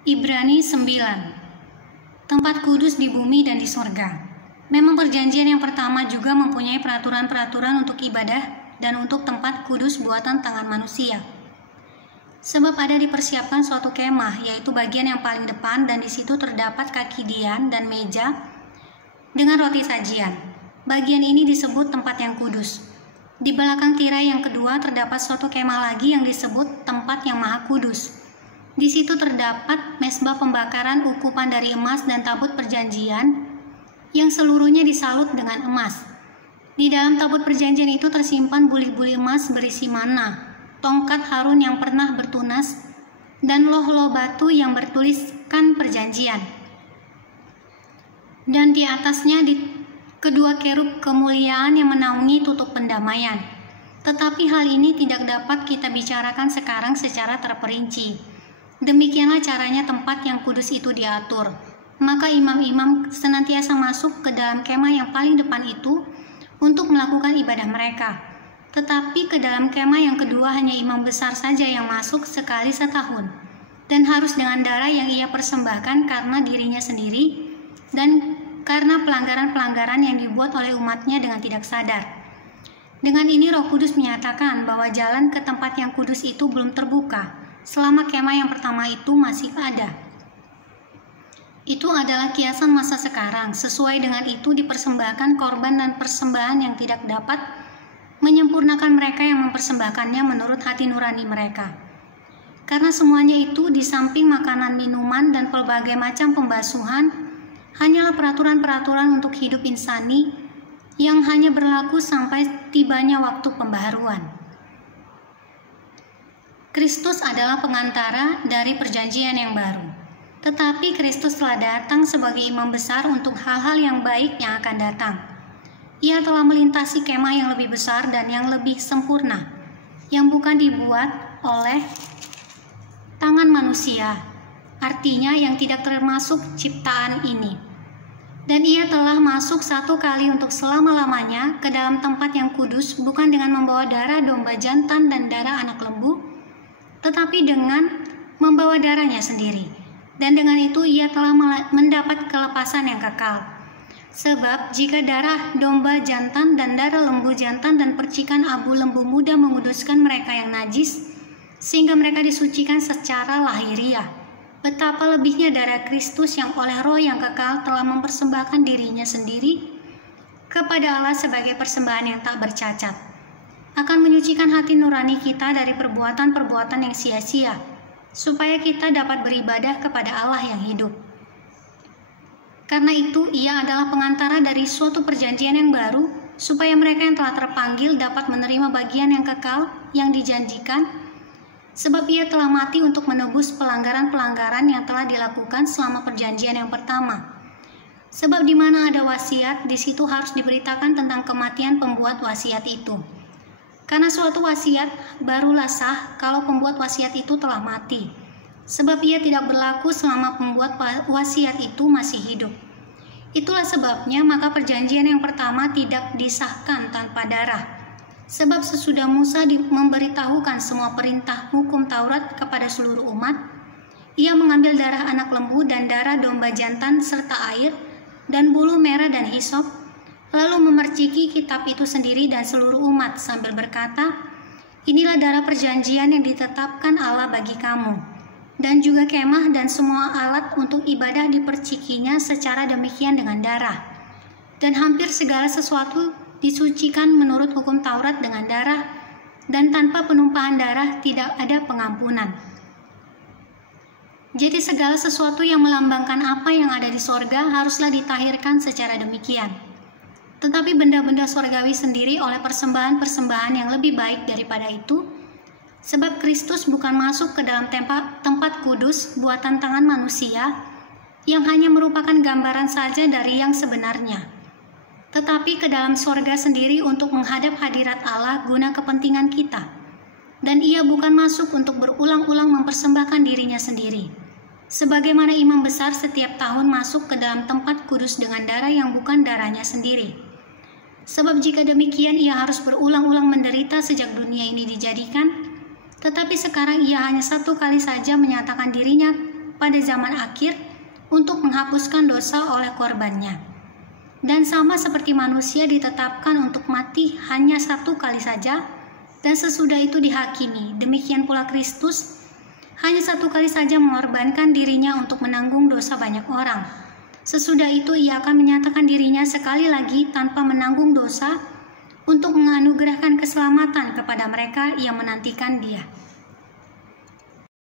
Ibrani 9. Tempat kudus di bumi dan di sorga. Memang perjanjian yang pertama juga mempunyai peraturan-peraturan untuk ibadah dan untuk tempat kudus buatan tangan manusia. Sebab ada dipersiapkan suatu kemah, yaitu bagian yang paling depan, dan di situ terdapat kaki dian dan meja dengan roti sajian. Bagian ini disebut tempat yang kudus. Di belakang tirai yang kedua terdapat suatu kemah lagi yang disebut tempat yang maha kudus. Di situ terdapat mezbah pembakaran ukupan dari emas dan tabut perjanjian yang seluruhnya disalut dengan emas. Di dalam tabut perjanjian itu tersimpan buli-buli emas berisi mana, tongkat Harun yang pernah bertunas, dan loh-loh batu yang bertuliskan perjanjian. Dan di atasnya kedua kerub kemuliaan yang menaungi tutup pendamaian. Tetapi hal ini tidak dapat kita bicarakan sekarang secara terperinci. Demikianlah caranya tempat yang kudus itu diatur. Maka imam-imam senantiasa masuk ke dalam kemah yang paling depan itu untuk melakukan ibadah mereka. Tetapi ke dalam kemah yang kedua hanya imam besar saja yang masuk sekali setahun, dan harus dengan darah yang ia persembahkan karena dirinya sendiri dan karena pelanggaran-pelanggaran yang dibuat oleh umatnya dengan tidak sadar. Dengan ini Roh Kudus menyatakan bahwa jalan ke tempat yang kudus itu belum terbuka selama kemah yang pertama itu masih ada. Itu adalah kiasan masa sekarang. Sesuai dengan itu dipersembahkan korban dan persembahan yang tidak dapat menyempurnakan mereka yang mempersembahkannya menurut hati nurani mereka. Karena semuanya itu di samping makanan, minuman, dan pelbagai macam pembasuhan hanyalah peraturan-peraturan untuk hidup insani yang hanya berlaku sampai tibanya waktu pembaharuan. Kristus adalah pengantara dari perjanjian yang baru. Tetapi Kristus telah datang sebagai imam besar untuk hal-hal yang baik yang akan datang. Ia telah melintasi kemah yang lebih besar dan yang lebih sempurna, yang bukan dibuat oleh tangan manusia, artinya yang tidak termasuk ciptaan ini. Dan ia telah masuk satu kali untuk selama-lamanya ke dalam tempat yang kudus, bukan dengan membawa darah domba jantan dan darah anak lembu, tetapi dengan membawa darahnya sendiri. Dan dengan itu ia telah mendapat kelepasan yang kekal. Sebab jika darah domba jantan dan darah lembu jantan dan percikan abu lembu muda menguduskan mereka yang najis, sehingga mereka disucikan secara lahiriah, betapa lebihnya darah Kristus yang oleh Roh yang kekal telah mempersembahkan dirinya sendiri kepada Allah sebagai persembahan yang tak bercacat, akan menyucikan hati nurani kita dari perbuatan-perbuatan yang sia-sia, supaya kita dapat beribadah kepada Allah yang hidup. Karena itu, ia adalah pengantara dari suatu perjanjian yang baru, supaya mereka yang telah terpanggil dapat menerima bagian yang kekal yang dijanjikan, sebab ia telah mati untuk menebus pelanggaran-pelanggaran yang telah dilakukan selama perjanjian yang pertama. Sebab di mana ada wasiat, di situ harus diberitakan tentang kematian pembuat wasiat itu. Karena suatu wasiat barulah sah kalau pembuat wasiat itu telah mati. Sebab ia tidak berlaku selama pembuat wasiat itu masih hidup. Itulah sebabnya maka perjanjian yang pertama tidak disahkan tanpa darah. Sebab sesudah Musa memberitahukan semua perintah hukum Taurat kepada seluruh umat, ia mengambil darah anak lembu dan darah domba jantan serta air dan bulu merah dan hisop, lalu memerciki kitab itu sendiri dan seluruh umat sambil berkata, "Inilah darah perjanjian yang ditetapkan Allah bagi kamu." Dan juga kemah dan semua alat untuk ibadah dipercikinya secara demikian dengan darah. Dan hampir segala sesuatu disucikan menurut hukum Taurat dengan darah, dan tanpa penumpahan darah tidak ada pengampunan. Jadi segala sesuatu yang melambangkan apa yang ada di sorga haruslah ditahirkan secara demikian. Tetapi benda-benda sorgawi sendiri oleh persembahan-persembahan yang lebih baik daripada itu, sebab Kristus bukan masuk ke dalam tempat kudus buatan tangan manusia, yang hanya merupakan gambaran saja dari yang sebenarnya, tetapi ke dalam sorga sendiri untuk menghadap hadirat Allah guna kepentingan kita. Dan ia bukan masuk untuk berulang-ulang mempersembahkan dirinya sendiri, sebagaimana imam besar setiap tahun masuk ke dalam tempat kudus dengan darah yang bukan darahnya sendiri. Sebab jika demikian ia harus berulang-ulang menderita sejak dunia ini dijadikan, tetapi sekarang ia hanya satu kali saja menyatakan dirinya pada zaman akhir untuk menghapuskan dosa oleh korbannya. Dan sama seperti manusia ditetapkan untuk mati hanya satu kali saja, dan sesudah itu dihakimi, demikian pula Kristus hanya satu kali saja mengorbankan dirinya untuk menanggung dosa banyak orang. Sesudah itu ia akan menyatakan dirinya sekali lagi tanpa menanggung dosa untuk menganugerahkan keselamatan kepada mereka yang menantikan Dia.